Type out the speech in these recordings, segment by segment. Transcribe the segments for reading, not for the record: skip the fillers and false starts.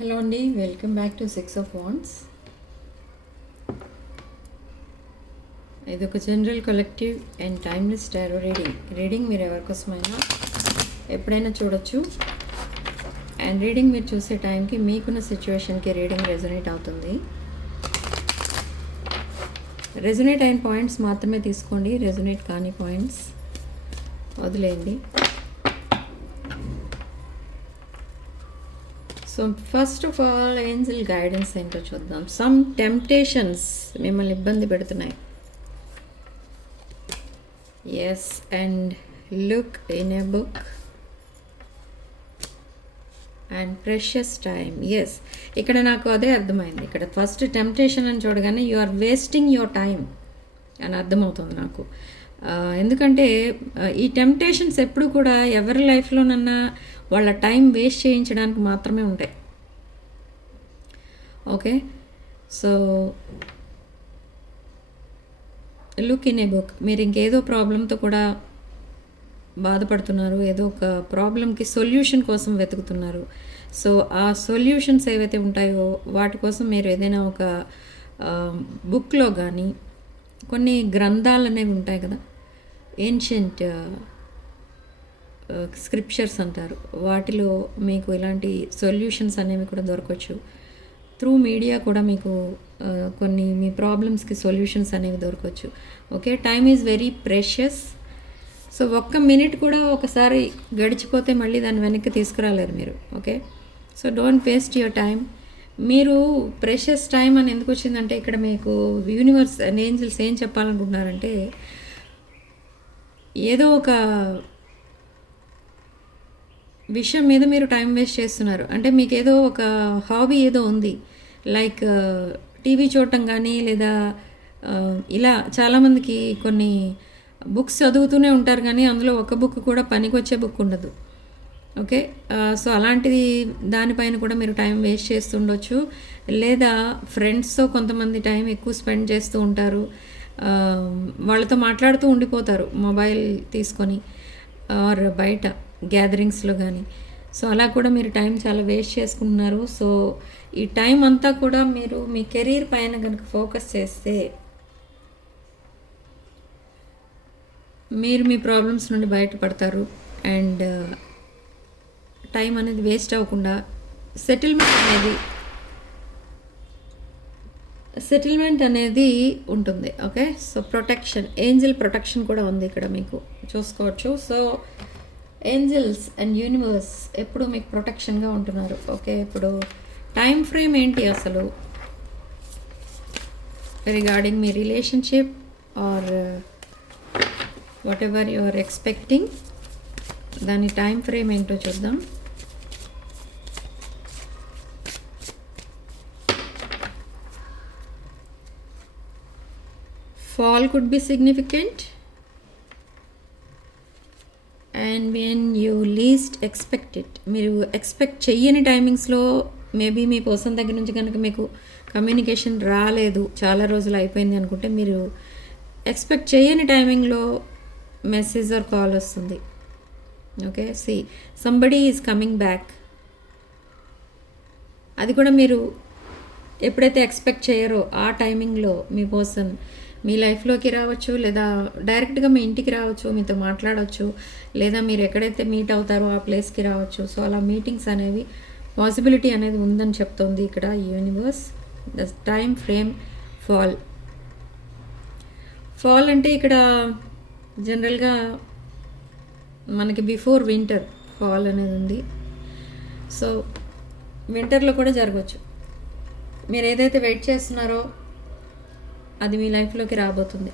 Hello అండి, welcome back to 6 of Wands. ఇది ఒక general collective and timeless tarot reading మీరు ఎవరికోసమైనా ఎప్పుడైనా చూడొచ్చు. అండ్ రీడింగ్ మీరు చూసే టైంకి మీకున్న సిచ్యువేషన్కి రీడింగ్ రెజొనేట్ అవుతుంది. రెజొనేట్ అయిన పాయింట్స్ మాత్రమే తీసుకోండి, రెజొనేట్ కాని పాయింట్స్ వదిలేయండి. So first of all angel guidance ఏంటో చూద్దాం. సమ్ టెంప్టేషన్స్ మిమ్మల్ని ఇబ్బంది పెడుతున్నాయి. Yes, and look in a book and precious time. Yes, ఇక్కడ నాకు అదే అర్థమైంది. ఇక్కడ ఫస్ట్ టెంప్టేషన్ అని చూడగానే you are wasting your time అని అర్థమవుతుంది నాకు. ఎందుకంటే ఈ టెంప్టేషన్స్ ఎప్పుడు కూడా ఎవరి లైఫ్లోనన్నా వాళ్ళ టైం వేస్ట్ చేయించడానికి మాత్రమే ఉంటాయి. Okay, so look in a book. మీరు ఇంకేదో ప్రాబ్లంతో కూడా బాధపడుతున్నారు, ఏదో ఒక ప్రాబ్లంకి సొల్యూషన్ కోసం వెతుకుతున్నారు. సో ఆ సొల్యూషన్స్ ఏవైతే ఉంటాయో వాటి కోసం మీరు ఏదైనా ఒక బుక్లో కానీ, కొన్ని గ్రంథాలు అనేవి ఉంటాయి కదా, ఏన్షియంట్ స్క్రిప్చర్స్ అంటారు, వాటిలో మీకు ఇలాంటి సొల్యూషన్స్ అనేవి కూడా దొరకవచ్చు. త్రూ మీడియా కూడా మీకు కొన్ని మీ ప్రాబ్లమ్స్కి సొల్యూషన్స్ అనేవి దొరకవచ్చు. Okay, time is very precious. So ఒక్క మినిట్ కూడా ఒకసారి గడిచిపోతే మళ్ళీ దాన్ని వెనక్కి తీసుకురాలేరు మీరు. Okay, so don't waste your time. మీరు ప్రెషియస్ టైం అని ఎందుకు వచ్చిందంటే, ఇక్కడ మీకు యూనివర్స్ అండ్ ఏంజల్స్ ఏం చెప్పాలనుకుంటున్నారంటే, ఏదో ఒక విషయం మీద మీరు టైం వేస్ట్ చేస్తున్నారు. అంటే మీకు ఏదో ఒక హాబీ ఏదో ఉంది, లైక్ టీవీ చూడటం కానీ, లేదా ఇలా చాలామందికి కొన్ని బుక్స్ చదువుతూనే ఉంటారు కానీ అందులో ఒక బుక్ కూడా పనికొచ్చే బుక్ ఉండదు. ఓకే, సో అలాంటిది దానిపైన కూడా మీరు టైం వేస్ట్ చేస్తుండొచ్చు. లేదా ఫ్రెండ్స్తో కొంతమంది టైం ఎక్కువ స్పెండ్ చేస్తూ ఉంటారు, వాళ్ళతో మాట్లాడుతూ ఉండిపోతారు మొబైల్ తీసుకొని, ఆర్ బయట గ్యాదరింగ్స్లో కానీ. సో అలా కూడా మీరు టైం చాలా వేస్ట్ చేసుకుంటున్నారు. సో ఈ టైం అంతా కూడా మీరు మీ కెరీర్ పైన కనుక ఫోకస్ చేస్తే మీరు మీ ప్రాబ్లమ్స్ నుండి బయటపడతారు. అండ్ టైం అనేది వేస్ట్ అవ్వకుండా సెటిల్మెంట్ అనేది ఉంటుంది. Okay, so protection, Angel protection కూడా ఉంది ఇక్కడ మీకు చూసుకోవచ్చు. సో ఏంజల్స్ అండ్ యూనివర్స్ ఎప్పుడు మీకు ప్రొటెక్షన్గా ఉంటున్నారు. ఓకే, ఇప్పుడు టైం ఫ్రేమ్ ఏంటి అసలు రిగార్డింగ్ మీ relationship or whatever you are expecting, దాని టైం ఫ్రేమ్ ఏంటో చూద్దాం. Fall could be significant, and when you least expect it, మీరు ఎక్స్పెక్ట్ చెయ్యని టైమింగ్స్లో మేబీ మీ పర్సన్ దగ్గర నుంచి కనుక మీకు కమ్యూనికేషన్ రాలేదు, చాలా రోజులు అయిపోయింది అనుకుంటే, మీరు ఎక్స్పెక్ట్ చేయని టైమింగ్లో మెసేజ్ ఆర్ కాల్ వస్తుంది. Okay, see somebody is coming back. అది కూడా మీరు ఎప్పుడైతే ఎక్స్పెక్ట్ చేయరో ఆ టైమింగ్లో మీ పర్సన్ మీ లైఫ్లోకి రావచ్చు, లేదా డైరెక్ట్గా మీ ఇంటికి రావచ్చు, మీతో మాట్లాడవచ్చు, లేదా మీరు ఎక్కడైతే మీట్ అవుతారో ఆ ప్లేస్కి రావచ్చు. సో అలా మీటింగ్స్ అనేవి పాసిబిలిటీ అనేది ఉందని చెప్తోంది ఇక్కడ universe. The time frame fall అంటే ఇక్కడ జనరల్గా మనకి బిఫోర్ వింటర్ ఫాల్ అనేది ఉంది. సో వింటర్లో కూడా జరగవచ్చు. మీరు ఏదైతే వెయిట్ చేస్తున్నారో అది మీ లైఫ్లోకి రాబోతుంది,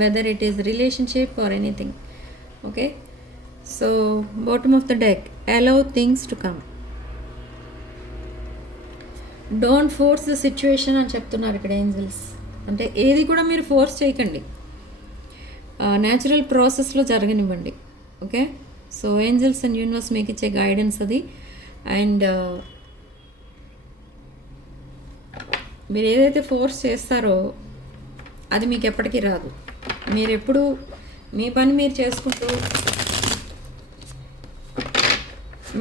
whether it is relationship or anything. Okay, so bottom of the deck, allow things to come, don't force the situation అని చెప్తున్నారు ఇక్కడ ఏంజల్స్. అంటే ఏది కూడా మీరు ఫోర్స్ చేయకండి, న్యాచురల్ ప్రాసెస్లో జరగనివ్వండి. Okay, so angels and universe మీకు ఇచ్చే గైడెన్స్ అది. అండ్ మీరు ఏదైతే ఫోర్స్ చేస్తారో అది మీకు ఎప్పటికీ రాదు. మీరు ఎప్పుడు మీ పని మీరు చేసుకుంటూ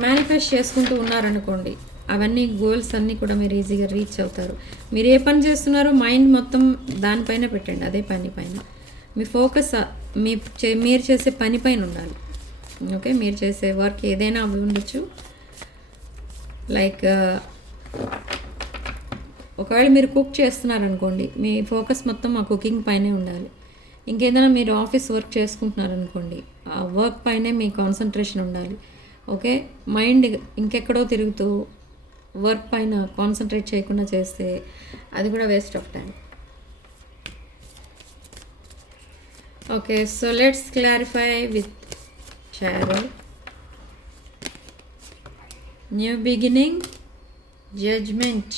మేనిఫెస్ట్ చేసుకుంటూ ఉన్నారనుకోండి, అవన్నీ గోల్స్ అన్నీ కూడా మీరు ఈజీగా రీచ్ అవుతారు. మీరు ఏ పని చేస్తున్నారో మైండ్ మొత్తం దానిపైన పెట్టండి, అదే పని పైన. మీ ఫోకస్ మీరు చేసే పని పైన ఉండాలి. ఓకే, మీరు చేసే వర్క్ ఏదైనా అవి ఉండొచ్చు. లైక్ ఒకవేళ మీరు కుక్ చేస్తున్నారనుకోండి, మీ ఫోకస్ మొత్తం ఆ కుకింగ్ పైనే ఉండాలి. ఇంకేదైనా మీరు ఆఫీస్ వర్క్ చేసుకుంటున్నారనుకోండి, ఆ వర్క్ పైనే మీ కాన్సన్ట్రేషన్ ఉండాలి. ఓకే, మైండ్ ఇంకెక్కడో తిరుగుతూ వర్క్ పైన కాన్సన్ట్రేట్ చేయకుండా చేస్తే అది కూడా waste of time. Okay, so let's clarify with చారో. New beginning, judgement,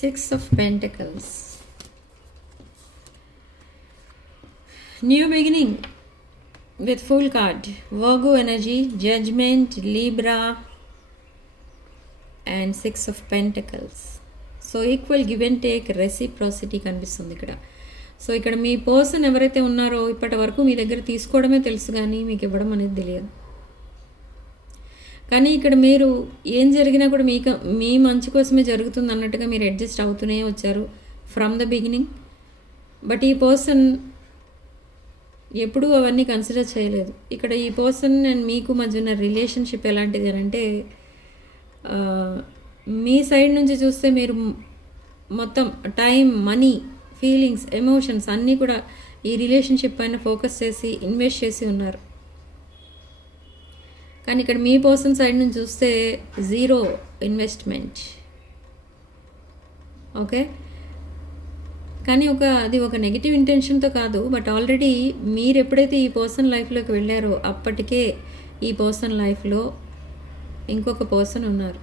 6 of Pentacles. New beginning with full card, Virgo energy, judgment, Libra and 6 of Pentacles. So equal give and take, reciprocity కనిపిస్తుంది ఇక్కడ. So ఇక్కడ మీ person ఎవరైతే ఉన్నారో ఇప్పటి వరకు మీ దగ్గర తీసుకోవడమే తెలుసు కానీ మీకు ఇవ్వడం అనేది తెలియదు. కానీ ఇక్కడ మీరు ఏం జరిగినా కూడా మీ మంచి కోసమే జరుగుతుంది అన్నట్టుగా మీరు అడ్జస్ట్ అవుతూనే వచ్చారు ఫ్రమ్ ద బిగినింగ్. బట్ ఈ పర్సన్ ఎప్పుడూ అవన్నీ కన్సిడర్ చేయలేదు. ఇక్కడ ఈ పర్సన్ అండ్ మీకు మధ్య ఉన్న రిలేషన్షిప్ ఎలాంటిది అని అంటే, మీ సైడ్ నుంచి చూస్తే మీరు మొత్తం టైం, మనీ, ఫీలింగ్స్, ఎమోషన్స్ అన్నీ కూడా ఈ రిలేషన్షిప్ పైన ఫోకస్ చేసి ఇన్వెస్ట్ చేసి ఉన్నారు. కానీ ఇక్కడ మీ పర్సన్ సైడ్ నుంచి చూస్తే 0 ఇన్వెస్ట్మెంట్. ఓకే, కానీ అది ఒక నెగిటివ్ ఇంటెన్షన్తో కాదు, బట్ ఆల్రెడీ మీరు ఎప్పుడైతే ఈ పర్సన్ లైఫ్లోకి వెళ్ళారో అప్పటికే ఈ పర్సన్ లైఫ్లో ఇంకొక పర్సన్ ఉన్నారు.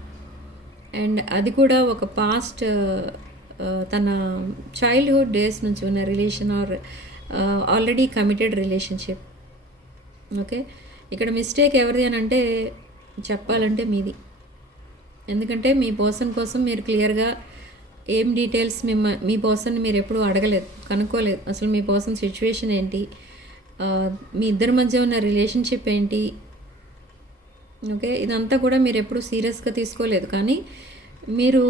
అండ్ అది కూడా ఒక పాస్ట్ తన చైల్డ్హుడ్ డేస్ నుంచి ఉన్న relation or already committed relationship. Okay, ఇక్కడ మిస్టేక్ ఎవరిది అని అంటే చెప్పాలంటే మీది. ఎందుకంటే మీ పర్సన్ కోసం మీరు క్లియర్గా ఏం డీటెయిల్స్ మీ పర్సన్ని మీరు ఎప్పుడూ అడగలేదు, కనుక్కోలేదు. అసలు మీ పర్సన్ సిచ్యువేషన్ ఏంటి, మీ ఇద్దరి మధ్య ఉన్న రిలేషన్షిప్ ఏంటి. ఓకే, ఇదంతా కూడా మీరు ఎప్పుడు సీరియస్గా తీసుకోలేదు. కానీ మీరు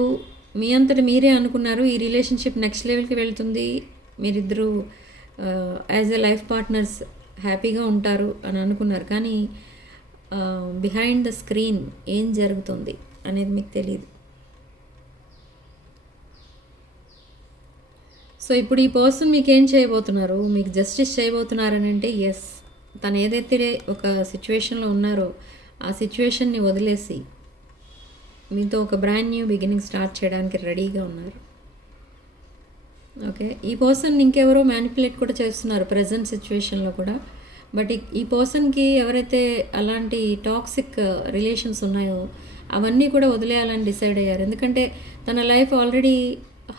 మీ అంతట మీరే అనుకున్నారు ఈ రిలేషన్షిప్ నెక్స్ట్ లెవెల్కి వెళ్తుంది, మీరిద్దరూ యాజ్ ఎ లైఫ్ పార్ట్నర్స్ హ్యాపీగా ఉంటారు అని అనుకున్నారు. కానీ బిహైండ్ ద స్క్రీన్ ఏం జరుగుతుంది అనేది మీకు తెలియదు. సో ఇప్పుడు ఈ పర్సన్ మీకు ఏం చేయబోతున్నారు, మీకు జస్టిస్ చేయబోతున్నారని అంటే ఎస్, తను ఏదైతే ఒక సిచ్యువేషన్లో ఉన్నారో ఆ సిచ్యువేషన్ని వదిలేసి మీతో ఒక బ్రాండ్ న్యూ బిగినింగ్ స్టార్ట్ చేయడానికి రెడీగా ఉన్నారు. ఓకే, ఈ పర్సన్ ఇంకెవరో మ్యానిపులేట్ కూడా చేస్తున్నారు ప్రజెంట్ సిచ్యువేషన్లో కూడా. బట్ ఈ పర్సన్కి ఎవరైతే అలాంటి టాక్సిక్ రిలేషన్స్ ఉన్నాయో అవన్నీ కూడా వదిలేయాలని డిసైడ్ అయ్యారు. ఎందుకంటే తన life already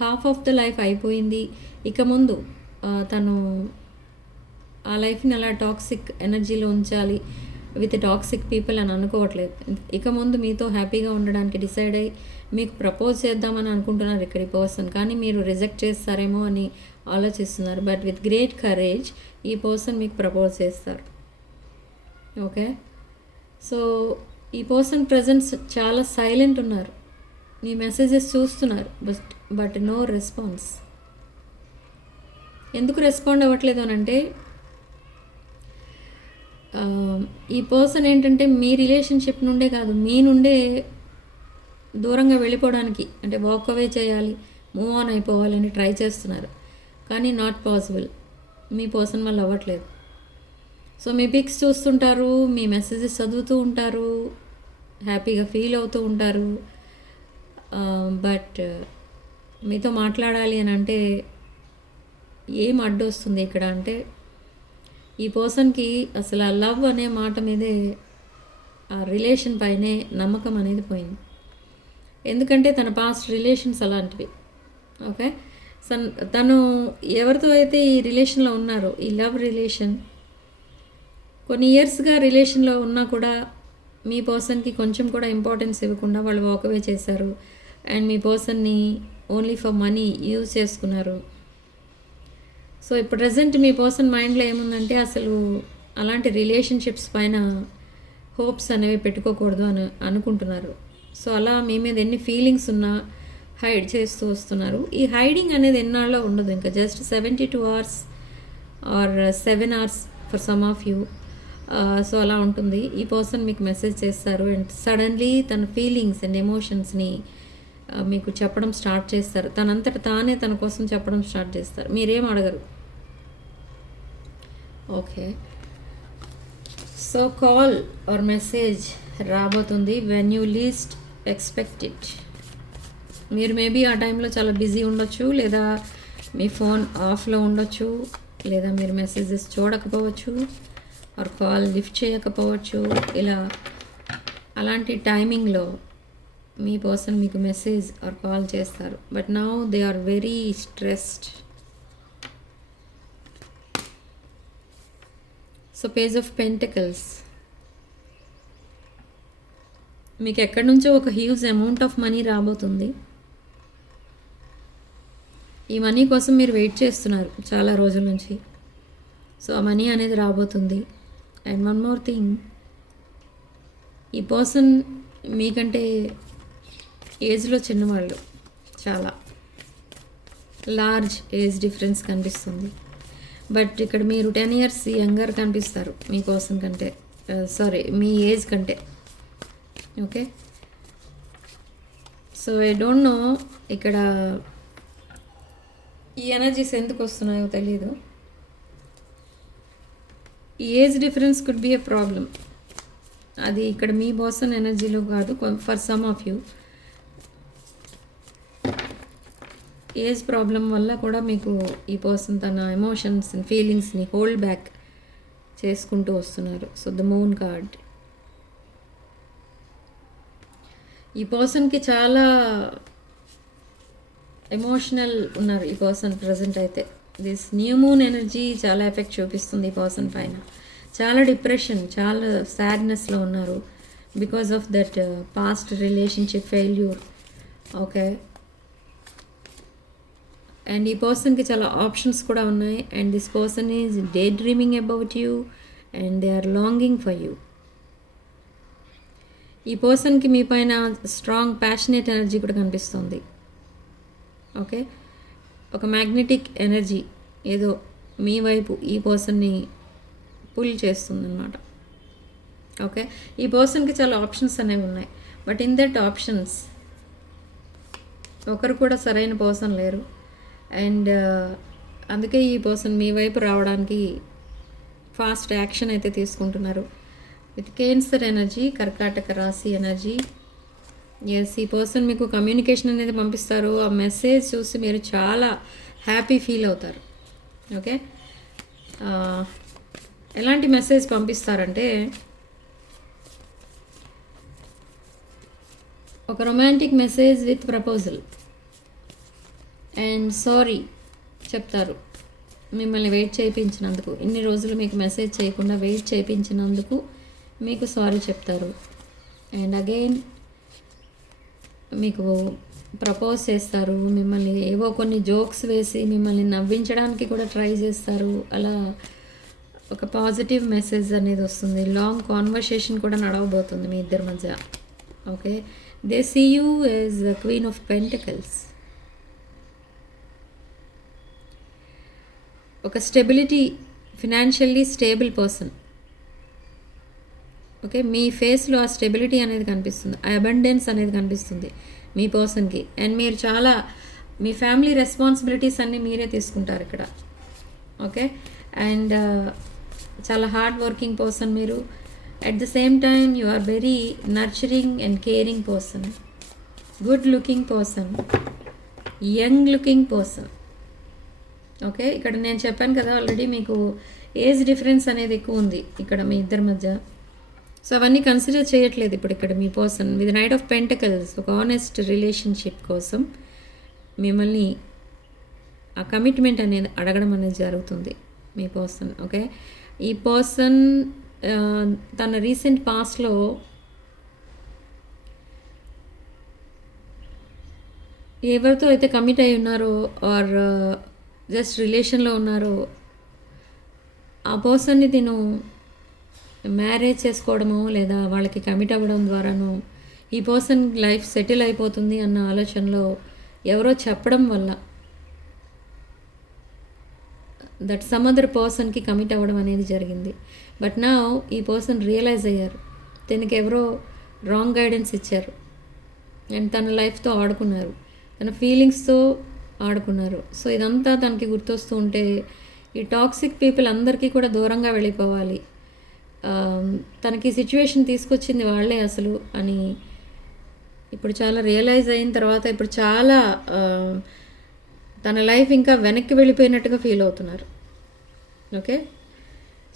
half of the life అయిపోయింది. ఇక ముందు తను ఆ లైఫ్ని అలా టాక్సిక్ ఎనర్జీలో ఉంచాలి విత్ టాక్సిక్ పీపుల్ అని అనుకోవట్లేదు. ఇక ముందు మీతో హ్యాపీగా ఉండడానికి డిసైడ్ అయ్యి మీకు ప్రపోజ్ చేద్దామని అనుకుంటున్నారు ఇక్కడ ఈ పర్సన్. కానీ మీరు రిజెక్ట్ చేస్తారేమో అని ఆలోచిస్తున్నారు. బట్ విత్ గ్రేట్ కరేజ్ ఈ పర్సన్ మీకు ప్రపోజ్ చేస్తారు. ఓకే, సో ఈ పర్సన్ ప్రజెంట్స్ చాలా సైలెంట్ ఉన్నారు. మీ మెసేజెస్ చూస్తున్నారు బట్ నో రెస్పాన్స్. ఎందుకు రెస్పాండ్ అవ్వట్లేదు అని అంటే ఈ పర్సన్ ఏంటంటే మీ రిలేషన్షిప్ నుండే కాదు, మీ నుండే దూరంగా వెళ్ళిపోవడానికి అంటే వాక్ అవే చేయాలి, మూవ్ ఆన్ అయిపోవాలని ట్రై చేస్తున్నారు. కానీ నాట్ పాసిబుల్, మీ పర్సన్ వల్ల అవ్వట్లేదు. సో మీ పిక్స్ చూస్తుంటారు, మీ మెసేజెస్ చదువుతూ ఉంటారు, హ్యాపీగా ఫీల్ అవుతూ ఉంటారు. బట్ మీతో మాట్లాడాలి అని అంటే ఏం అడ్డు వస్తుంది ఇక్కడ అంటే ఈ పర్సన్కి అసలు ఆ లవ్ అనే మాట మీదే, ఆ రిలేషన్ పైనే నమ్మకం అనేది పోయింది. ఎందుకంటే తన పాస్ట్ రిలేషన్స్ అలాంటివి. ఓకే, తను ఎవరితో అయితే ఈ రిలేషన్లో ఉన్నారో, ఈ లవ్ రిలేషన్ కొన్ని ఇయర్స్గా రిలేషన్లో ఉన్నా కూడా మీ పర్సన్కి కొంచెం కూడా ఇంపార్టెన్స్ ఇవ్వకుండా వాళ్ళు వాకవే చేశారు. అండ్ మీ పర్సన్ని ఓన్లీ ఫర్ మనీ యూజ్ చేసుకున్నారు. సో ఇప్పుడు ప్రజెంట్ మీ పర్సన్ మైండ్లో ఏముందంటే అసలు అలాంటి రిలేషన్షిప్స్ పైన హోప్స్ అనేవి పెట్టుకోకూడదు అని అనుకుంటున్నారు. సో అలా మీ మీద ఎన్ని ఫీలింగ్స్ ఉన్నా హైడ్ చేస్తూ వస్తున్నారు. ఈ హైడింగ్ అనేది ఎన్నాళ్ళో ఉండదు, ఇంకా just 72 hours are 7 hours for some of you. So అలా ఉంటుంది. ఈ పర్సన్ మీకు మెసేజ్ చేస్తారు అండ్ సడన్లీ తన ఫీలింగ్స్ అండ్ ఎమోషన్స్ని మీకు చెప్పడం స్టార్ట్ చేస్తారు. తనంతట తానే తన కోసం చెప్పడం స్టార్ట్ చేస్తారు, మీరేం అడగరు. Okay, so call or message రాబోతుంది when you least expect it. మీరు మేబీ ఆ టైంలో చాలా బిజీ ఉండొచ్చు, లేదా మీ ఫోన్ ఆఫ్లో ఉండొచ్చు, లేదా మీరు మెసేజెస్ చూడకపోవచ్చు ఆర్ కాల్ లిఫ్ట్ చేయకపోవచ్చు. ఇలా అలాంటి టైమింగ్లో మీ పర్సన్ మీకు మెసేజ్ ఆర్ కాల్ చేస్తారు. But now they are very stressed. So page of pentacles, మీకు ఎక్కడి నుంచో ఒక హ్యూజ్ అమౌంట్ ఆఫ్ మనీ రాబోతుంది. ఈ మనీ కోసం మీరు వెయిట్ చేస్తున్నారు చాలా రోజుల నుంచి. సో ఆ మనీ అనేది రాబోతుంది. అండ్ వన్ మోర్ థింగ్, ఈ పర్సన్ మీకంటే ఏజ్లో చిన్నవాళ్ళు, చాలా లార్జ్ ఏజ్ డిఫరెన్స్ కనిపిస్తుంది. బట్ ఇక్కడ మీరు 10 years యంగర్ కనిపిస్తారు మీ పర్సన్ కంటే, సారీ మీ ఏజ్ కంటే. Okay, so I don't know ఇక్కడ ఈ ఎనర్జీస్ ఎందుకు వస్తున్నాయో తెలీదు. ఈ age difference could be A problem. అది ఇక్కడ మీ పర్సన్ ఎనర్జీలో కాదు, for some of you age problem వల్ల కూడా మీకు ఈ పర్సన్ తన ఎమోషన్స్ అండ్ ఫీలింగ్స్ని హోల్డ్ బ్యాక్ చేసుకుంటూ వస్తున్నారు. సో ద మూన్ కార్డ్, ఈ పర్సన్కి చాలా ఎమోషనల్ ఉన్నారు ఈ పర్సన్ ప్రజెంట్ అయితే. దిస్ న్యూ మూన్ ఎనర్జీ చాలా ఎఫెక్ట్ చూపిస్తుంది ఈ పర్సన్ పైన. చాలా డిప్రెషన్, చాలా సాడ్నెస్లో ఉన్నారు because of that past relationship failure. Okay, and ఈ పర్సన్కి చాలా ఆప్షన్స్ కూడా ఉన్నాయి. And this person is daydreaming about you and they are longing for you. ఈ పర్సన్కి మీ పైన స్ట్రాంగ్ ప్యాషనేట్ ఎనర్జీ కూడా కనిపిస్తుంది. ఓకే, ఒక మ్యాగ్నెటిక్ ఎనర్జీ ఏదో మీ వైపు ఈ పర్సన్ని పుల్ చేస్తుందన్నమాట. ఓకే, ఈ పర్సన్కి చాలా ఆప్షన్స్ అనేవి ఉన్నాయి. బట్ ఇన్ దట్ ఆప్షన్స్ ఒకరు కూడా సరైన పర్సన్ లేరు. అండ్ అందుకే ఈ పర్సన్ మీ వైపు రావడానికి ఫాస్ట్ యాక్షన్ అయితే తీసుకుంటున్నారు. విత్ కేన్సర్ ఎనర్జీ, కర్కాటక రాశి ఎనర్జీ. ఎస్, ఈ పర్సన్ మీకు కమ్యూనికేషన్ అనేది పంపిస్తారు. ఆ మెసేజ్ చూసి మీరు చాలా హ్యాపీ ఫీల్ అవుతారు. ఓకే, ఎలాంటి మెసేజ్ పంపిస్తారంటే ఒక romantic message with proposal and sorry చెప్తారు. మిమ్మల్ని వెయిట్ చేయించినందుకు, ఇన్ని రోజులు మీకు మెసేజ్ చేయకుండా వెయిట్ చేయించినందుకు మీకు సారీ చెప్తారు. అండ్ అగైన్ మీకు ప్రపోజ్ చేస్తారు. మిమ్మల్ని ఏవో కొన్ని జోక్స్ వేసి మిమ్మల్ని నవ్వించడానికి కూడా ట్రై చేస్తారు. అలా ఒక పాజిటివ్ మెసేజ్ అనేది వస్తుంది. లాంగ్ కాన్వర్సేషన్ కూడా నడవబోతుంది మీ ఇద్దరి మధ్య. Okay, they see you as the queen of pentacles. ఒక stability, financially stable person. Okay, మీ ఫేస్లో ఆ స్టెబిలిటీ అనేది కనిపిస్తుంది, ఆ అబండెన్స్ అనేది కనిపిస్తుంది మీ పర్సన్కి. అండ్ మీరు చాలా మీ ఫ్యామిలీ రెస్పాన్సిబిలిటీస్ అన్నీ మీరే తీసుకుంటారు ఇక్కడ. ఓకే, అండ్ చాలా హార్డ్ వర్కింగ్ పర్సన్ మీరు. At the same time you are very nurturing and caring person, good looking person, young looking person. Okay, ఇక్కడ నేను చెప్పాను కదా ఆల్రెడీ మీకు ఏజ్ డిఫరెన్స్ అనేది ఎక్కువ ఉంది ఇక్కడ మీ ఇద్దరి మధ్య. సో అవన్నీ కన్సిడర్ చేయట్లేదు ఇప్పుడు ఇక్కడ మీ person. With knight of pentacles ఒక ఆనెస్ట్ రిలేషన్షిప్ కోసం మిమ్మల్ని ఆ కమిట్మెంట్ అనేది అడగడం అనేది జరుగుతుంది మీ పర్సన్. ఓకే, ఈ పర్సన్ తన రీసెంట్ పాస్ట్లో ఎవరితో అయితే కమిట్ అయి ఉన్నారో ఆర్ జస్ట్ రిలేషన్లో ఉన్నారో ఆ పర్సన్ని తిను మ్యారేజ్ చేసుకోవడము లేదా వాళ్ళకి కమిట్ అవ్వడం ద్వారానో ఈ పర్సన్ లైఫ్ సెటిల్ అయిపోతుంది అన్న ఆలోచనలో ఎవరో చెప్పడం వల్ల దట్ సమ్ అదర్ పర్సన్కి కమిట్ అవ్వడం అనేది జరిగింది. బట్ నా ఈ పర్సన్ రియలైజ్ అయ్యారు, తనకి ఎవరో రాంగ్ గైడెన్స్ ఇచ్చారు అండ్ తన లైఫ్తో ఆడుకున్నారు, తన ఫీలింగ్స్తో ఆడుకున్నారు. సో ఇదంతా తనకి గుర్తొస్తూ ఉంటే ఈ టాక్సిక్ పీపుల్ అందరికీ కూడా దూరంగా వెళ్ళిపోవాలి, తనకి సిచ్యువేషన్ తీసుకొచ్చింది వాళ్ళే అసలు అని ఇప్పుడు చాలా రియలైజ్ అయిన తర్వాత ఇప్పుడు చాలా తన లైఫ్ ఇంకా వెనక్కి వెళ్ళిపోయినట్టుగా ఫీల్ అవుతున్నారు. ఓకే,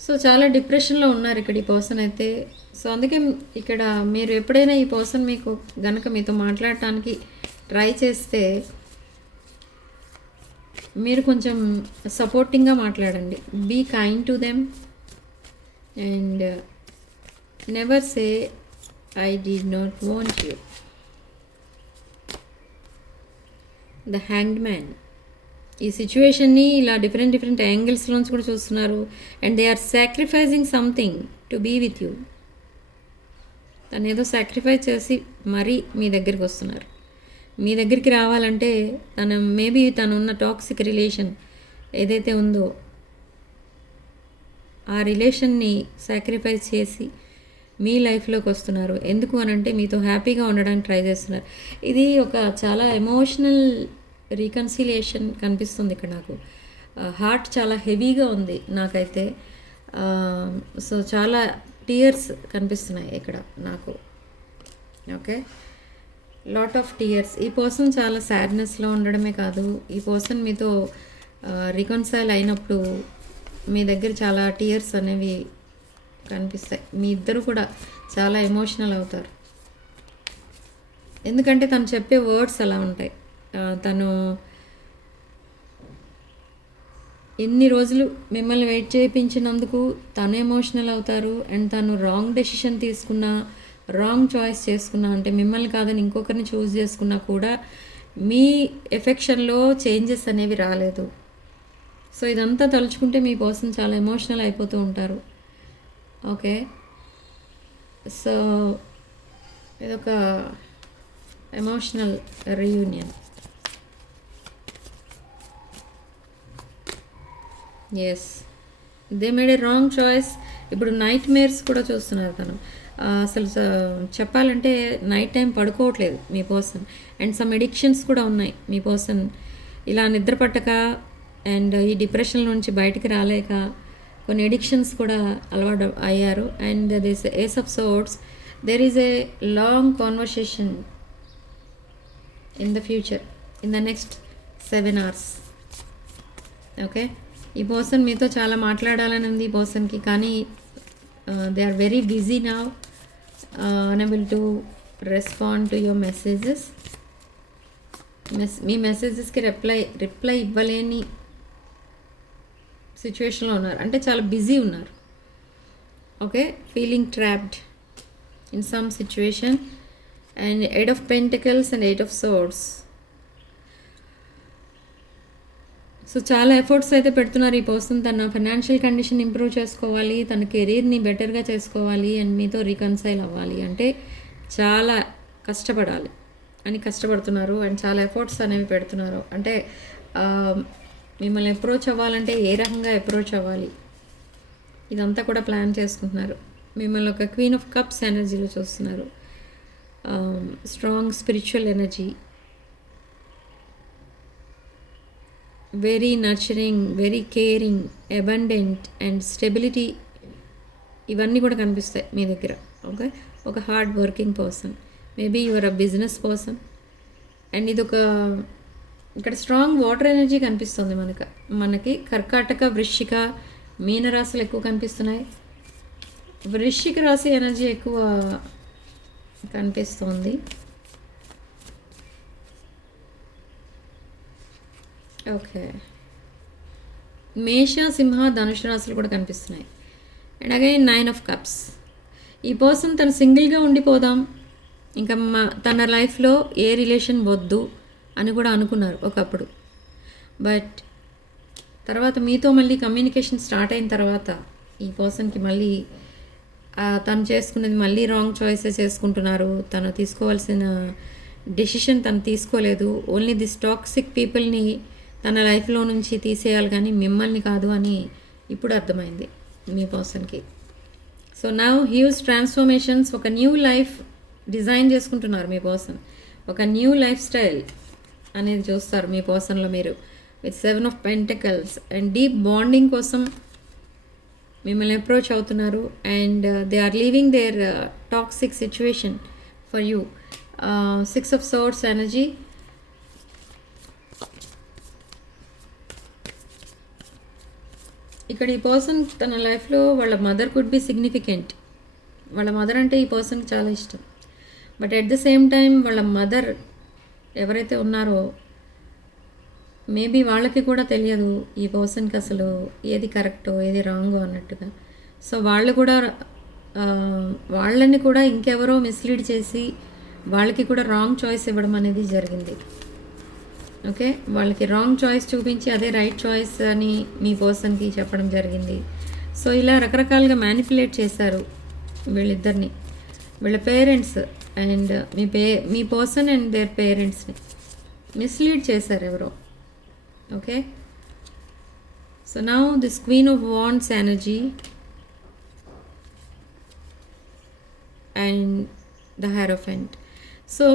సో చాలా డిప్రెషన్లో ఉన్నారు ఇక్కడ ఈ పర్సన్ అయితే. సో అందుకే ఇక్కడ మీరు ఎప్పుడైనా ఈ పర్సన్ మీకు గనక మీతో మాట్లాడటానికి ట్రై చేస్తే మీరు కొంచెం సపోర్టింగ్గా మాట్లాడండి. Be kind to them and never say I did not want you. The hanged man ఈ సిచ్యువేషన్ని ఇలా డిఫరెంట్ యాంగిల్స్లోంచి కూడా చూస్తున్నారు and they are sacrificing something to be with you. తను ఏదో సాక్రిఫైస్ చేసి మరీ మీ దగ్గరికి వస్తున్నారు. మీ దగ్గరికి రావాలంటే మేబీ తను ఉన్న టాక్సిక్ రిలేషన్ ఏదైతే ఉందో ఆ రిలేషన్ని సాక్రిఫైస్ చేసి మీ లైఫ్లోకి వస్తున్నారు. ఎందుకు అనంటే మీతో హ్యాపీగా ఉండడానికి ట్రై చేస్తున్నారు. ఇది ఒక చాలా ఎమోషనల్ రీకన్సిలియేషన్ కనిపిస్తుంది ఇక్కడ నాకు. హార్ట్ చాలా హెవీగా ఉంది నాకైతే. సో చాలా టీయర్స్ కనిపిస్తున్నాయి ఇక్కడ నాకు. Okay, lot of tears. ఈ పర్సన్ చాలా సాడ్నెస్లో ఉండడమే కాదు, ఈ పర్సన్ మీతో రికన్సైల్ అయినప్పుడు మీ దగ్గర చాలా టీయర్స్ అనేవి కనిపిస్తాయి. మీ ఇద్దరు కూడా చాలా ఎమోషనల్ అవుతారు, ఎందుకంటే తను చెప్పే వర్డ్స్ అలా ఉంటాయి. తను ఎన్ని రోజులు మిమ్మల్ని వెయిట్ చేయించినందుకు తను ఎమోషనల్ అవుతారు అండ్ తను రాంగ్ డెసిషన్ తీసుకున్నా, రాంగ్ చాయిస్ చేసుకున్నా, అంటే మిమ్మల్ని కాదని ఇంకొకరిని చూస్ చేసుకున్నా కూడా మీ ఎఫెక్షన్లో చేంజెస్ అనేవి రాలేదు. సో ఇదంతా తలుచుకుంటే మీ పర్సన్ చాలా ఎమోషనల్ అయిపోతూ ఉంటారు. ఓకే, సో ఇదొక emotional reunion. Yes, they made a wrong choice. ఇప్పుడు నైట్ మేర్స్ కూడా చూస్తున్నారు తను. అసలు చెప్పాలంటే నైట్ టైం పడుకోవట్లేదు మీ పర్సన్ అండ్ సమ్ ఎడిక్షన్స్ కూడా ఉన్నాయి మీ పర్సన్. ఇలా నిద్ర పట్టక అండ్ ఈ డిప్రెషన్ నుంచి బయటికి రాలేక కొన్ని ఎడిక్షన్స్ కూడా అలవాటు అయ్యారు. And this ace of swords, there is a long conversation in the future, in the next 7 hours. Okay, ఈ పర్సన్ మీతో చాలా మాట్లాడాలని ఉంది ఈ పర్సన్కి, కానీ they are very busy now, unable to respond to your messages. మీ మెసేజెస్కి రిప్లై ఇవ్వలేని సిచ్యువేషన్లో ఉన్నారు, అంటే చాలా బిజీ ఉన్నారు. Okay, feeling trapped in some situation. And 8 of Pentacles and 8 of Swords. So చాలా ఎఫర్ట్స్ అయితే పెడుతున్నారు ఈ పర్సన్. తన ఫైనాన్షియల్ కండిషన్ ఇంప్రూవ్ చేసుకోవాలి, తన కెరీర్ని బెటర్గా చేసుకోవాలి అండ్ మీతో రీకన్సైల్ అవ్వాలి అంటే చాలా కష్టపడాలి అని కష్టపడుతున్నారు అండ్ చాలా ఎఫర్ట్స్ అనేవి పెడుతున్నారు. అంటే మిమ్మల్ని అప్రోచ్ అవ్వాలంటే ఏ రకంగా అప్రోచ్ అవ్వాలి ఇదంతా కూడా ప్లాన్ చేసుకుంటున్నారు. మిమ్మల్ని ఒక క్వీన్ ఆఫ్ కప్స్ ఎనర్జీలో చూస్తున్నారు. Strong spiritual energy, very nurturing, very caring, abundant and stability, ఇవన్నీ కూడా కనిపిస్తాయి మీ దగ్గర. ఓకే, ఒక hard working person, maybe your a business person. And ఇది ఒక ఇక్కడ స్ట్రాంగ్ వాటర్ ఎనర్జీ కనిపిస్తుంది మనకి కర్కాటక, వృశ్చిక, మీనరాశులు ఎక్కువ కనిపిస్తున్నాయి. వృశ్చిక రాశి ఎనర్జీ ఎక్కువ కనిపిస్తుంది. ఓకే, మేష, సింహ, ధనుషు రాశులు కూడా కనిపిస్తున్నాయి. And again 9 of Cups. ఈ పర్సన్ తను సింగిల్గా ఉండిపోదాం, ఇంకా తన లైఫ్లో ఏ రిలేషన్ వద్దు అని కూడా అనుకున్నారు ఒకప్పుడు. బట్ తర్వాత మీతో మళ్ళీ కమ్యూనికేషన్ స్టార్ట్ అయిన తర్వాత ఈ పర్సన్కి మళ్ళీ తను చేసుకునేది మళ్ళీ రాంగ్ చాయిసెస్ చేసుకుంటున్నారు. తను తీసుకోవాల్సిన డెసిషన్ తను తీసుకోలేదు. ఓన్లీ దిస్ టాక్సిక్ పీపుల్ని తన లైఫ్లో నుంచి తీసేయాలి కానీ మిమ్మల్ని కాదు అని ఇప్పుడు అర్థమైంది మీ పర్సన్కి. సో నౌ హ్యూజ్ ట్రాన్స్ఫర్మేషన్స్, ఒక న్యూ లైఫ్ డిజైన్ చేసుకుంటున్నారు మీ పర్సన్. ఒక న్యూ లైఫ్ స్టైల్ అనేది చూస్తారు మీ పర్సన్లో మీరు with 7 of Pentacles. And deep bonding కోసం మిమ్మల్ని అప్రోచ్ అవుతున్నారు. And they are leaving their toxic situation for you. 6 of Swords energy. ఇక్కడ ఈ పర్సన్ తన లైఫ్లో వాళ్ళ మదర్ కుడ్ బి సిగ్నిఫికెంట్. వాళ్ళ మదర్ అంటే ఈ పర్సన్కి చాలా ఇష్టం. But at the same time వాళ్ళ మదర్ ఎవరైతే ఉన్నారో మేబీ వాళ్ళకి కూడా తెలియదు ఈ పర్సన్కి అసలు ఏది కరెక్టో ఏది రాంగో అన్నట్టుగా. సో వాళ్ళు కూడా వాళ్ళని కూడా ఇంకెవరో మిస్లీడ్ చేసి వాళ్ళకి కూడా రాంగ్ చాయిస్ ఇవ్వడం అనేది జరిగింది. ఓకే, వాళ్ళకి రాంగ్ చాయిస్ చూపించి అదే రైట్ చాయిస్ అని మీ పర్సన్కి చెప్పడం జరిగింది. సో ఇలా రకరకాలుగా మ్యానిపులేట్ చేశారు వీళ్ళిద్దరిని, వీళ్ళ పేరెంట్స్ అండ్ మీ పర్సన్ అండ్ దేర్ పేరెంట్స్ని మిస్లీడ్ చేశారు ఎవరో. Okay, so now this queen of wands energy and the hierophant. So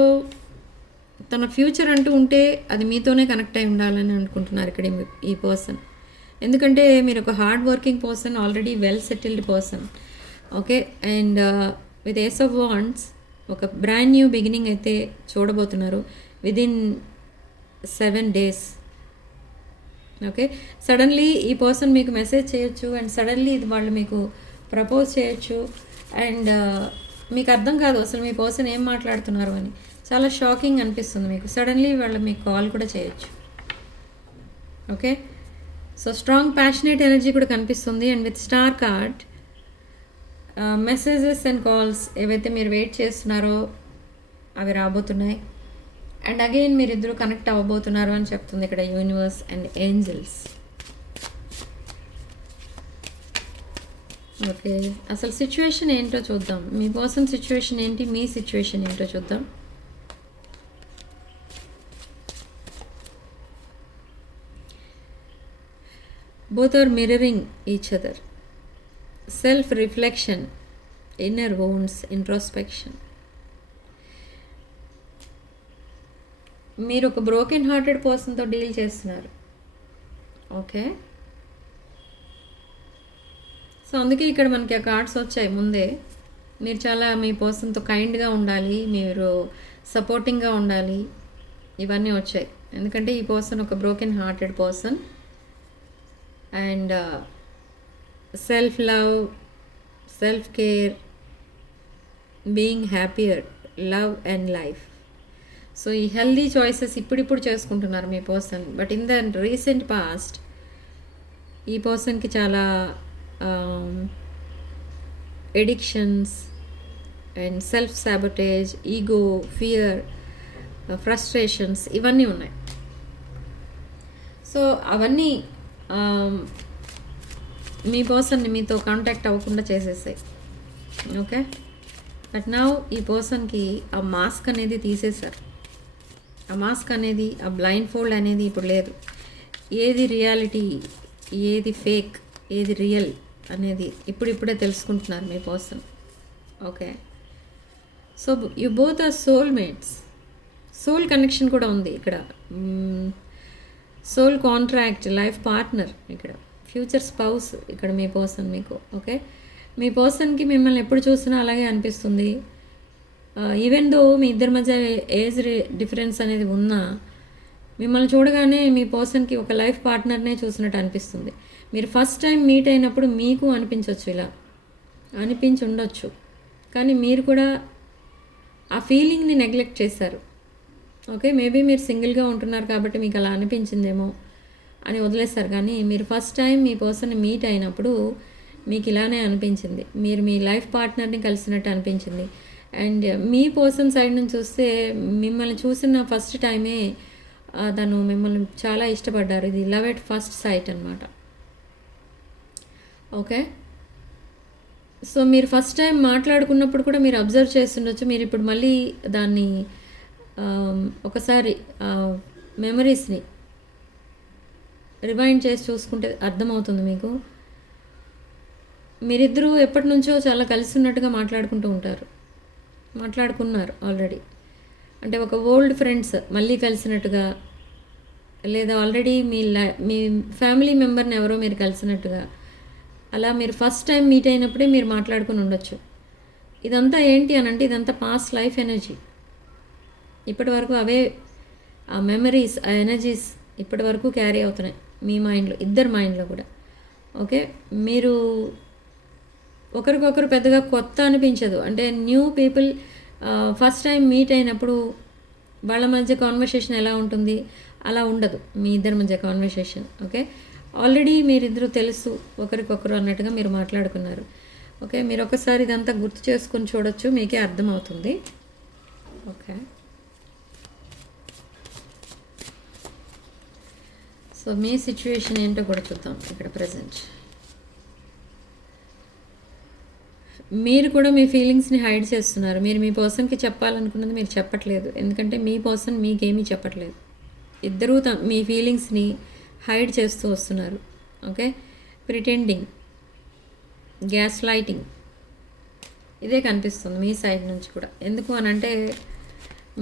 తన ఫ్యూచర్ అంటూ ఉంటే అది మీతోనే కనెక్ట్ అయి ఉండాలని అనుకుంటున్నారు ఇక్కడ ఈ పర్సన్. ఎందుకంటే మీరు ఒక hard working person, already well settled person. Okay, and with ace of wands ఒక బ్రాండ్ న్యూ బిగినింగ్ అయితే చూడబోతున్నారు విదిన్ 7 days. ఓకే, సడన్లీ ఈ పర్సన్ మీకు మెసేజ్ చేయొచ్చు అండ్ సడన్లీ ఇది వాళ్ళు మీకు ప్రపోజ్ చేయొచ్చు. అండ్ మీకు అర్థం కాదు అసలు మీ పర్సన్ ఏం మాట్లాడుతున్నారు అని. చాలా షాకింగ్ అనిపిస్తుంది మీకు. సడన్లీ వాళ్ళు మీకు కాల్ కూడా చేయొచ్చు. Okay, so strong passionate energy కూడా కనిపిస్తుంది. And with star card messages and calls ఏవైతే మీరు వెయిట్ చేస్తున్నారో అవి రాబోతున్నాయి. అండ్ అగైన్ మీరిద్దరూ కనెక్ట్ అవ్వబోతున్నారు అని చెప్తుంది ఇక్కడ యూనివర్స్ అండ్ ఏంజల్స్. ఓకే, అసలు సిచ్యువేషన్ ఏంటో చూద్దాం. మీ పర్సన్ సిచ్యువేషన్ ఏంటి, మీ సిచ్యువేషన్ ఏంటో చూద్దాం. Both are mirroring each other. Self-reflection, inner wounds, introspection. మీరు ఒక బ్రోకెన్ హార్టెడ్ పర్సన్తో డీల్ చేస్తున్నారు. ఓకే, సో అందుకే ఇక్కడ మనకి ఆ కార్డ్స్ వచ్చాయి ముందే. మీరు చాలా మీ పర్సన్తో కైండ్గా ఉండాలి, మీరు సపోర్టింగ్గా ఉండాలి, ఇవన్నీ వచ్చాయి. ఎందుకంటే ఈ పర్సన్ ఒక broken hearted person. And self love, self care, being happier, love and life. So ఈ హెల్దీ చాయిసెస్ ఇప్పుడిప్పుడు చేసుకుంటున్నారు మీ person. But in the recent past ఈ పర్సన్కి చాలా addictions and self sabotage, ego, fear, frustrations ఇవన్నీ ఉన్నాయి. సో అవన్నీ మీ పర్సన్ని మీతో కాంటాక్ట్ అవ్వకుండా చేసేసాయి. ఓకే, బట్ నౌ ఈ పర్సన్కి ఆ మాస్క్ అనేది తీసేశారు. ఆ మాస్క్ అనేది, ఆ బ్లైండ్ ఫోల్డ్ అనేది ఇప్పుడు లేదు. ఏది రియాలిటీ, ఏది ఫేక్, ఏది రియల్ అనేది ఇప్పుడిప్పుడే తెలుసుకుంటున్నారు మీ person. Okay, so you both are soulmates. Soul connection కూడా ఉంది ఇక్కడ. సోల్ కాంట్రాక్ట్, లైఫ్ పార్ట్నర్, ఇక్కడ ఫ్యూచర్ స్పౌస్ ఇక్కడ మీ పర్సన్ మీకు. ఓకే, మీ పర్సన్కి మిమ్మల్ని ఎప్పుడు చూసినా అలాగే అనిపిస్తుంది. ఈవెన్ దో మీ ఇద్దరి మధ్య ఏజ్ డిఫరెన్స్ అనేది ఉన్నా మిమ్మల్ని చూడగానే మీ పర్సన్కి ఒక లైఫ్ పార్ట్నర్నే చూసినట్టు అనిపిస్తుంది. మీరు ఫస్ట్ టైం మీట్ అయినప్పుడు మీకు అనిపించవచ్చు, ఇలా అనిపించి ఉండొచ్చు, కానీ మీరు కూడా ఆ ఫీలింగ్ని నెగ్లెక్ట్ చేశారు. ఓకే, మేబీ మీరు సింగిల్గా ఉంటున్నారు కాబట్టి మీకు అలా అనిపించిందేమో అని వదిలేస్తారు. కానీ మీరు ఫస్ట్ టైం మీ పర్సన్ని మీట్ అయినప్పుడు మీకు ఇలానే అనిపించింది. మీరు మీ లైఫ్ పార్ట్నర్ని కలిసినట్టు అనిపించింది. అండ్ మీ పర్సన్ సైడ్ నుంచి చూస్తే మిమ్మల్ని చూసిన ఫస్ట్ టైమే తను మిమ్మల్ని చాలా ఇష్టపడ్డారు. ఇది లవ్ ఎట్ ఫస్ట్ సైట్ అనమాట. ఓకే, సో మీరు ఫస్ట్ టైం మాట్లాడుకున్నప్పుడు కూడా మీరు అబ్జర్వ్ చేస్తుండొచ్చు. మీరు ఇప్పుడు మళ్ళీ దాన్ని ఒకసారి మెమరీస్ని రివైండ్ చేసి చూసుకుంటే అర్థమవుతుంది మీకు. మీరిద్దరూ ఎప్పటి నుంచో చాలా కలిసి ఉన్నట్టుగా మాట్లాడుకున్నారు ఆల్రెడీ. అంటే ఒక ఓల్డ్ ఫ్రెండ్స్ మళ్ళీ కలిసినట్టుగా, లేదా ఆల్రెడీ మీ ఫ్యామిలీ మెంబర్ని ఎవరో మీరు కలిసినట్టుగా, అలా మీరు ఫస్ట్ టైం మీట్ అయినప్పుడే మీరు మాట్లాడుకుని ఉండొచ్చు. ఇదంతా ఏంటి అని అంటే ఇదంతా పాస్ట్ లైఫ్ ఎనర్జీ. ఇప్పటి వరకు అవే ఆ మెమరీస్, ఆ ఎనర్జీస్ ఇప్పటి వరకు క్యారీ అవుతున్నాయి మీ మైండ్లో, ఇద్దరు మైండ్లో కూడా. ఓకే, మీరు ఒకరికొకరు పెద్దగా కొత్త అనిపించదు. అంటే new people first time meet అయినప్పుడు వాళ్ళ మధ్య కాన్వర్సేషన్ ఎలా ఉంటుంది అలా ఉండదు మీ ఇద్దరి మధ్య కాన్వర్సేషన్. ఓకే, ఆల్రెడీ మీరిద్దరూ తెలుసు ఒకరికొకరు అన్నట్టుగా మీరు మాట్లాడుకున్నారు. ఓకే, మీరు ఒకసారి ఇదంతా గుర్తు చేసుకొని చూడొచ్చు, మీకే అర్థమవుతుంది. ఓకే, సో మీ సిచ్యువేషన్ ఏంటో కూడా చూద్దాం ఇక్కడ ప్రజెంట్. మీరు కూడా మీ ఫీలింగ్స్ని హైడ్ చేస్తున్నారు. మీరు మీ పర్సన్కి చెప్పాలనుకున్నది మీరు చెప్పట్లేదు, ఎందుకంటే మీ పర్సన్ మీకేమీ చెప్పట్లేదు. ఇద్దరూ మీ ఫీలింగ్స్ని హైడ్ చేస్తూ వస్తున్నారు. ఓకే, ప్రిటెండింగ్, గ్యాస్ లైటింగ్, ఇదే కనిపిస్తుంది మీ సైడ్ నుంచి కూడా. ఎందుకు అని అంటే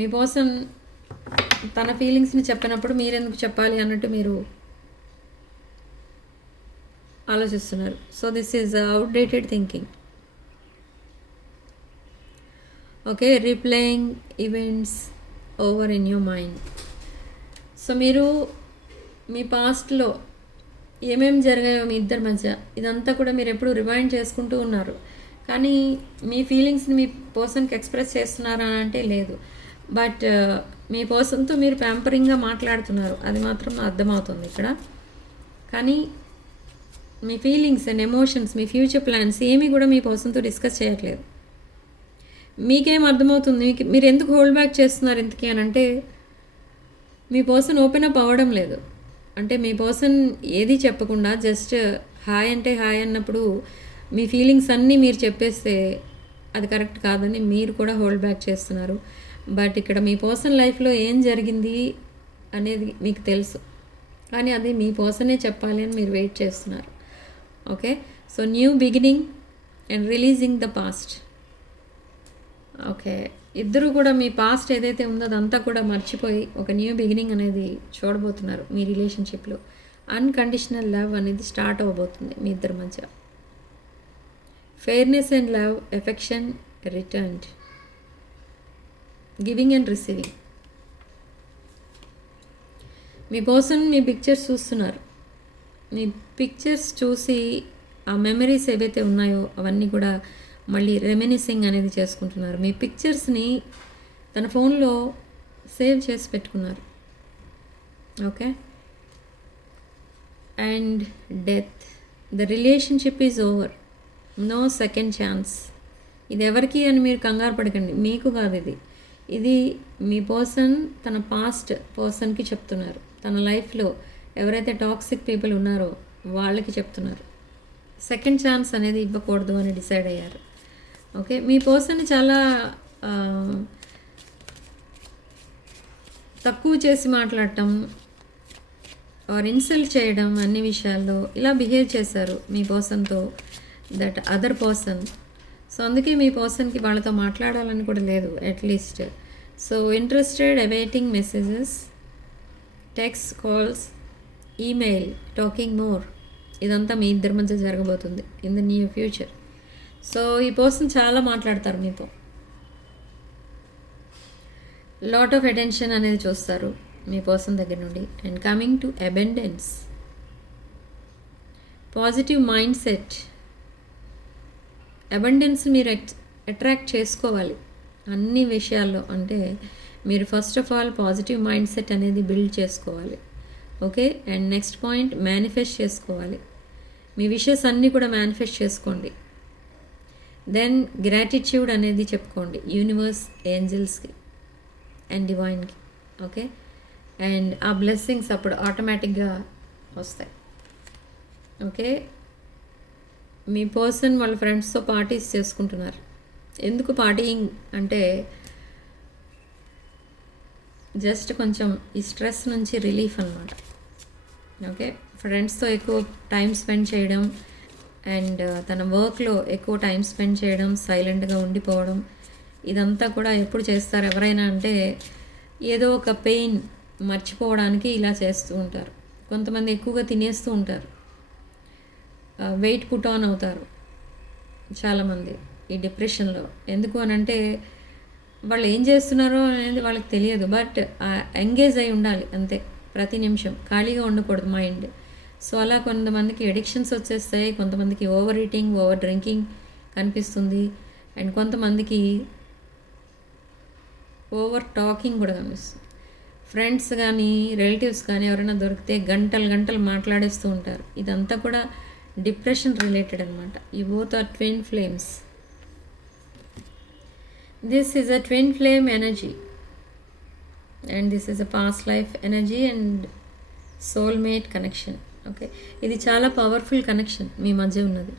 మీ పర్సన్ తన ఫీలింగ్స్ని చెప్పినప్పుడు మీరెందుకు చెప్పాలి అన్నట్టు మీరు ఆలోచిస్తున్నారు. So this is outdated thinking. Okay, రీప్లేయింగ్ events over in your mind. So మీరు మీ పాస్ట్లో ఏమేమి జరిగాయో మీ ఇద్దరి మధ్య ఇదంతా కూడా మీరు ఎప్పుడు రిమైండ్ చేసుకుంటూ ఉన్నారు. కానీ మీ ఫీలింగ్స్ని మీ పర్సన్కి ఎక్స్ప్రెస్ చేస్తున్నారా అంటే లేదు. బట్ మీ పర్సన్తో మీరు ప్యాంపరింగ్గా మాట్లాడుతున్నారు, అది మాత్రం అర్థమవుతుంది ఇక్కడ. కానీ మీ ఫీలింగ్స్ అండ్ ఎమోషన్స్, మీ ఫ్యూచర్ ప్లాన్స్ ఏమీ కూడా మీ పర్సన్తో డిస్కస్ చేయట్లేదు. మీకేం అర్థమవుతుంది, మీరు ఎందుకు హోల్డ్ బ్యాక్ చేస్తున్నారు ఇంతకీ అని అంటే మీ పర్సన్ ఓపెన్ అప్ అవ్వడం లేదు. అంటే మీ పర్సన్ ఏది చెప్పకుండా జస్ట్ హాయ్ అంటే హాయ్ అన్నప్పుడు మీ ఫీలింగ్స్ అన్నీ మీరు చెప్పేస్తే అది కరెక్ట్ కాదని మీరు కూడా హోల్డ్ బ్యాక్ చేస్తున్నారు. బట్ ఇక్కడ మీ పర్సన్ లైఫ్లో ఏం జరిగింది అనేది మీకు తెలుసు, కానీ అది మీ పర్సనే చెప్పాలి అని మీరు వెయిట్ చేస్తున్నారు. Okay, so new beginning and releasing the past. Okay, ఇద్దరు కూడా మీ పాస్ట్ ఏదైతే ఉందో అదంతా కూడా మర్చిపోయి ఒక న్యూ బిగినింగ్ అనేది చూడబోతున్నారు మీ రిలేషన్షిప్లో. అన్కండిషనల్ లవ్ అనేది స్టార్ట్ అవ్వబోతుంది మీ ఇద్దరి మధ్య. Fairness and love, affection returned, giving and receiving. Me person me pictures చూస్తున్నారు. మీ పిక్చర్స్ చూసి ఆ మెమరీస్ ఏవైతే ఉన్నాయో అవన్నీ కూడా మళ్ళీ రెమినిసింగ్ అనేది చేసుకుంటున్నారు. మీ పిక్చర్స్ని తన ఫోన్లో సేవ్ చేసి పెట్టుకున్నారు. Okay, and death, the relationship is over, no second chance. ఇది ఎవరికి అని మీరు కంగారు పడకండి, మీకు కాదు ఇది. ఇది మీ పర్సన్ తన పాస్ట్ పర్సన్కి చెప్తున్నారు. తన లైఫ్లో ఎవరైతే టాక్సిక్ పీపుల్ ఉన్నారో వాళ్ళకి చెప్తున్నారు. సెకండ్ ఛాన్స్ అనేది ఇవ్వకూడదు అని డిసైడ్ అయ్యారు. ఓకే, మీ పర్సన్ని చాలా తక్కువ చేసి మాట్లాడటం ఆర్ ఇన్సల్ట్ చేయడం అన్ని విషయాల్లో ఇలా బిహేవ్ చేశారు మీ పర్సన్తో, దట్ అదర్ పర్సన్. సో అందుకే మీ పర్సన్కి వాళ్ళతో మాట్లాడాలని కూడా లేదు at least. So interested, awaiting messages, text, calls, email, talking more. ఇదంతా మీ ఇద్దరి మధ్య జరగబోతుంది in the near future. So ఈ పర్సన్ చాలా మాట్లాడతారు మీతో, లాట్ ఆఫ్ అటెన్షన్ అనేది చూస్తారు మీ పర్సన్ దగ్గర నుండి. And coming to abundance, positive mind set. Abundance మీరు అట్రాక్ట్ చేసుకోవాలి అన్ని విషయాల్లో. అంటే మీరు first of all positive mind set అనేది బిల్డ్ చేసుకోవాలి. Okay, and next point manifest చేసుకోవాలి. మీ విషెస్ అన్నీ కూడా మేనిఫెస్ట్ చేసుకోండి. దెన్ గ్రాటిట్యూడ్ అనేది చెప్పుకోండి యూనివర్స్, ఏంజల్స్కి అండ్ డివైన్కి. ఓకే, అండ్ ఆ బ్లెస్సింగ్స్ అప్పుడు ఆటోమేటిక్గా వస్తాయి. ఓకే, మీ పర్సన్ వాళ్ళ ఫ్రెండ్స్తో పార్టీస్ చేసుకుంటున్నారు. ఎందుకు పార్టీయింగ్ అంటే జస్ట్ కొంచెం ఈ స్ట్రెస్ నుంచి రిలీఫ్ అనమాట. ఓకే, ఫ్రెండ్స్తో ఎక్కువ టైం స్పెండ్ చేయడం అండ్ తన వర్క్లో ఎక్కువ టైం స్పెండ్ చేయడం, సైలెంట్గా ఉండిపోవడం, ఇదంతా కూడా ఎప్పుడు చేస్తారు ఎవరైనా అంటే ఏదో ఒక పెయిన్ మర్చిపోవడానికి ఇలా చేస్తూ ఉంటారు. కొంతమంది ఎక్కువగా తినేస్తూ ఉంటారు, వెయిట్ పుట్ ఆన్ అవుతారు చాలామంది ఈ డిప్రెషన్లో. ఎందుకు అని అంటే వాళ్ళు ఏం చేస్తున్నారో అనేది వాళ్ళకి తెలియదు, బట్ ఎంగేజ్ అయి ఉండాలి అంతే. ప్రతి నిమిషం ఖాళీగా ఉండకూడదు మైండ్. సో అలా కొంతమందికి ఎడిక్షన్స్ వచ్చేస్తాయి, కొంతమందికి ఓవర్ ఈటింగ్, ఓవర్ డ్రింకింగ్ కనిపిస్తుంది, అండ్ కొంతమందికి ఓవర్ టాకింగ్ కూడా కనిపిస్తుంది. ఫ్రెండ్స్ కానీ రిలేటివ్స్ కానీ ఎవరైనా దొరికితే గంటలు గంటలు మాట్లాడేస్తూ ఉంటారు. ఇదంతా కూడా డిప్రెషన్ రిలేటెడ్ అనమాట. ఈ both are twin flames. This is a twin flame energy and this is a past life energy and soulmate connection. Okay, ఇది చాలా పవర్ఫుల్ కనెక్షన్ మీ మధ్య ఉన్నది.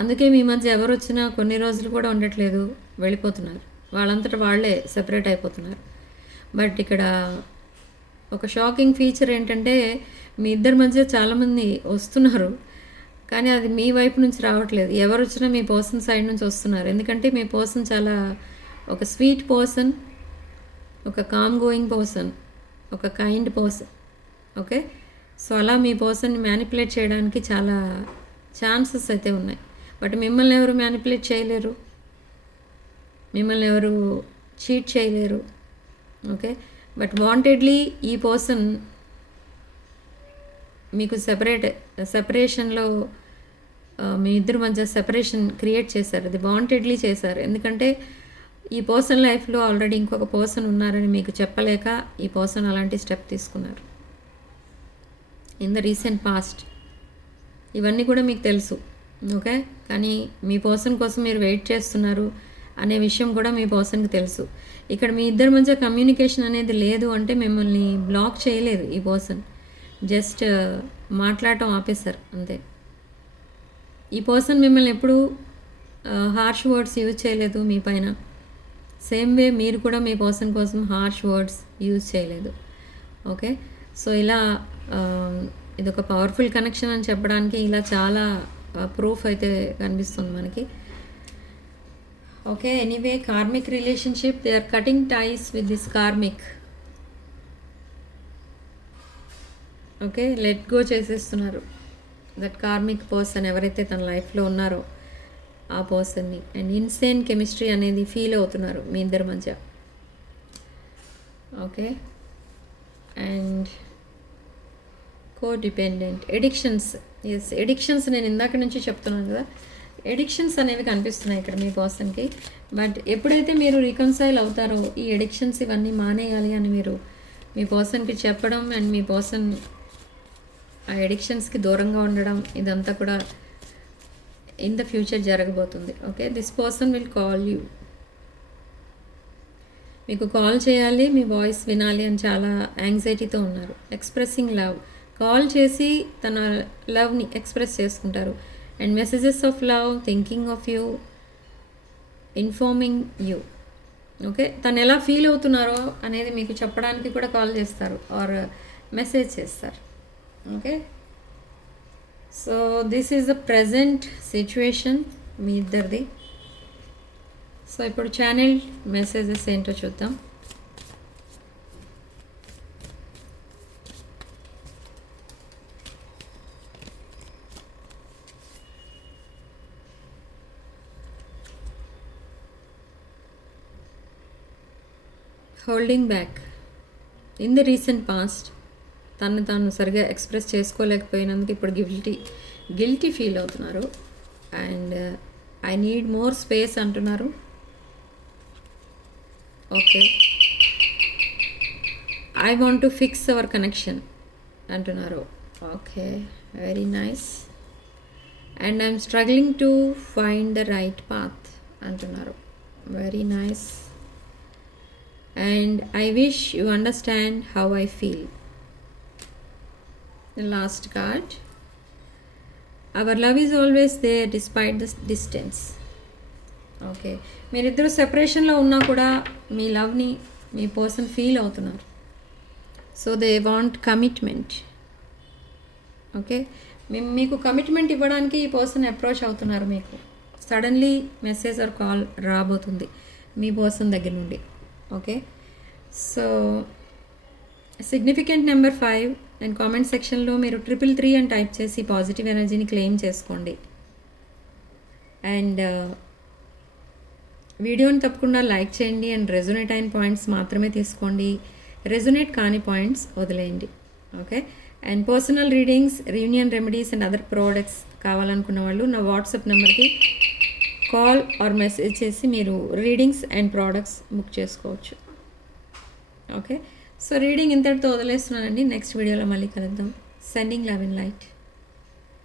అందుకే మీ మధ్య ఎవరు వచ్చినా కొన్ని రోజులు కూడా ఉండట్లేదు, వెళ్ళిపోతున్నారు, వాళ్ళంతటా వాళ్ళే సెపరేట్ అయిపోతున్నారు. బట్ ఇక్కడ ఒక షాకింగ్ ఫీచర్ ఏంటంటే మీ ఇద్దరి మధ్య చాలామంది వస్తున్నారు, కానీ అది మీ వైపు నుంచి రావట్లేదు. ఎవరు వచ్చినా మీ పర్సన్ సైడ్ నుంచి వస్తున్నారు. ఎందుకంటే మీ పర్సన్ చాలా ఒక స్వీట్ పర్సన్, ఒక కామ్ గోయింగ్ పర్సన్, ఒక కైండ్ పర్సన్. ఓకే, సో అలా మీ పర్సన్ని మ్యానిపులేట్ చేయడానికి చాలా ఛాన్సెస్ అయితే ఉన్నాయి. బట్ మిమ్మల్ని ఎవరు మ్యానిపులేట్ చేయలేరు, మిమ్మల్ని ఎవరు చీట్ చేయలేరు. ఓకే, బట్ వాంటెడ్లీ ఈ పర్సన్ మీకు సెపరేషన్లో మీ ఇద్దరి మధ్య సెపరేషన్ క్రియేట్ చేశారు. అది వాంటెడ్లీ చేశారు. ఎందుకంటే ఈ పర్సన్ లైఫ్లో ఆల్రెడీ ఇంకొక పర్సన్ ఉన్నారని మీకు చెప్పలేక ఈ పర్సన్ అలాంటి స్టెప్ తీసుకున్నారు ఇన్ ద రీసెంట్ పాస్ట్. ఇవన్నీ కూడా మీకు తెలుసు. ఓకే, కానీ మీ పర్సన్ కోసం మీరు వెయిట్ చేస్తున్నారు అనే విషయం కూడా మీ పర్సన్కి తెలుసు. ఇక్కడ మీ ఇద్దరి మధ్య కమ్యూనికేషన్ అనేది లేదు అంటే మిమ్మల్ని బ్లాక్ చేయలేదు ఈ పర్సన్, జస్ట్ మాట్లాడటం ఆపేశారు అంతే. ఈ పర్సన్ మిమ్మల్ని ఎప్పుడూ హార్ష్ వర్డ్స్ యూజ్ చేయలేదు మీ పైన. సేమ్ వే మీరు కూడా మీ పర్సన్ కోసం హార్ష్ వర్డ్స్ యూజ్ చేయలేదు. ఓకే, సో ఇలా ఇదొక పవర్ఫుల్ కనెక్షన్ అని చెప్పడానికి ఇలా చాలా ప్రూఫ్ అయితే కనిపిస్తుంది మనకి. Okay, anyway karmic relationship, they are cutting ties with this karmic. Okay, let go చేసేస్తున్నారు దట్ కార్మిక్ పర్సన్ ఎవరైతే తన లైఫ్లో ఉన్నారో ఆ పర్సన్ని. అండ్ ఇన్సేన్ కెమిస్ట్రీ అనేది ఫీల్ అవుతున్నారు మీ ఇద్దరి మధ్య. Okay, and codependent addictions. Yes, addictions నేను ఇందాక నుంచి చెప్తున్నాను కదా, ఎడిక్షన్స్ అనేవి కనిపిస్తున్నాయి ఇక్కడ మీ పర్సన్కి. బట్ ఎప్పుడైతే మీరు రికన్సైల్ అవుతారో ఈ ఎడిక్షన్స్ ఇవన్నీ మానేయాలి అని మీరు మీ పర్సన్కి చెప్పడం అండ్ మీ పర్సన్ ఆ ఎడిక్షన్స్కి దూరంగా ఉండడం, ఇదంతా కూడా ఇన్ ద ఫ్యూచర్ జరగబోతుంది. Okay, this person will call you. మీకు కాల్ చేయాలి, మీ వాయిస్ వినాలి అని చాలా యాంగ్జైటీతో ఉన్నారు. ఎక్స్ప్రెసింగ్ లవ్, కాల్ చేసి తన లవ్ని ఎక్స్ప్రెస్ చేసుకుంటారు. And messages of love, thinking of you, informing you. Okay, తను ఎలా ఫీల్ అవుతున్నారో అనేది మీకు చెప్పడానికి కూడా కాల్ చేస్తారు ఆర్ మెసేజ్ చేస్తారు. Okay, so this is the present situation మీ ఇద్దరిది. సో ఇప్పుడు ఛానల్ మెసేజెస్ ఏంటో చూద్దాం. Holding back in the recent past, తను తాను సరిగా ఎక్స్ప్రెస్ చేసుకోలేకపోయినందుకు ఇప్పుడు గిల్టీ ఫీల్ అవుతున్నారు. And I need more space అంటున్నారు. Okay, I want to fix our connection అంటున్నారు. Okay, very nice. And I'm struggling to find the right path అంటున్నారు. Very nice. And I wish you understand how I feel. The last card. Our love is always there despite the distance. Okay, మీరిద్దరు సెపరేషన్లో ఉన్నా కూడా మీ లవ్ని మీ person feel అవుతున్నారు. So they want commitment. Okay, మీకు కమిట్మెంట్ ఇవ్వడానికి ఈ పర్సన్ అప్రోచ్ అవుతున్నారు. మీకు సడన్లీ మెసేజ్ ఆర్ కాల్ రాబోతుంది మీ పర్సన్ దగ్గర నుండి. Okay, so significant number 5 and comment సెక్షన్లో మీరు 333 అని టైప్ చేసి పాజిటివ్ ఎనర్జీని క్లెయిమ్ చేసుకోండి. అండ్ వీడియోని తప్పకుండా లైక్ చేయండి అండ్ రెజొనేట్ అయిన పాయింట్స్ మాత్రమే తీసుకోండి. రెజొనేట్ కాని పాయింట్స్ వదిలేయండి. Okay, and personal readings, reunion remedies and other products కావాలనుకున్న వాళ్ళు నా వాట్సాప్ నెంబర్కి కాల్ ఆర్ మెసేజ్ చేసి మీరు రీడింగ్స్ అండ్ ప్రోడక్ట్స్ బుక్ చేసుకోవచ్చు. ఓకే, సో రీడింగ్ ఇంతటితో వదిలేస్తున్నానండి. నెక్స్ట్ వీడియోలో మళ్ళీ కలుద్దాం. Sending love and light.